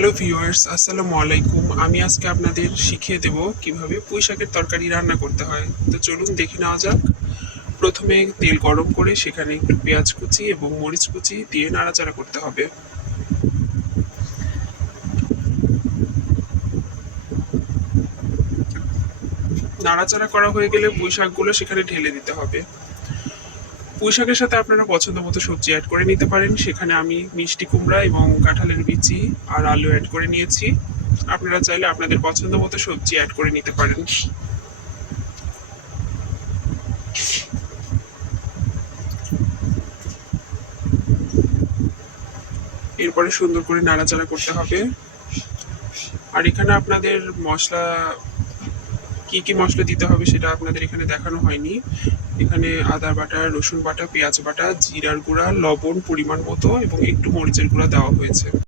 Hello viewers, আসসালামু আলাইকুম। আমি আজকে আপনাদের শিখিয়ে দেব কিভাবে পুঁই শাকের তরকারি রান্না করতে হয়। তো চলুন দেখে নেওয়া যাক। প্রথমে তেল গরম করে সেখানে একটু পেঁয়াজ কুচি এবং মরিচ কুচি দিয়ে নাড়াচাড়া করতে হবে। নাড়াচাড়া করা হয়ে গেলে পুঁই শাকগুলো সেখানে ঢেলে দিতে হবে। পুঁই শাকের সাথে আপনারা পছন্দ মতো সবজি অ্যাড করে নিতে পারেন। সেখানে আমি মিষ্টি কুমড়া এবং কাঁঠালের বিচি আর আলু অ্যাড করে নিয়েছি। আপনারা চাইলে আপনাদের পছন্দ মতো সবজি অ্যাড করে নিতে পারেন। এরপরে সুন্দর করে নাড়াচাড়া করতে হবে। আর এখানে আপনাদের মশলা কি কি মশলা দিতে হবে সেটা আপনাদের এখানে দেখানো হয়নি। এখানে আদা বাটা, রসুন বাটা, পেঁয়াজ বাটা, জিরার গুঁড়া, লবণ পরিমাণ মতো এবং একটু মরিচের গুঁড়া দেওয়া হয়েছে।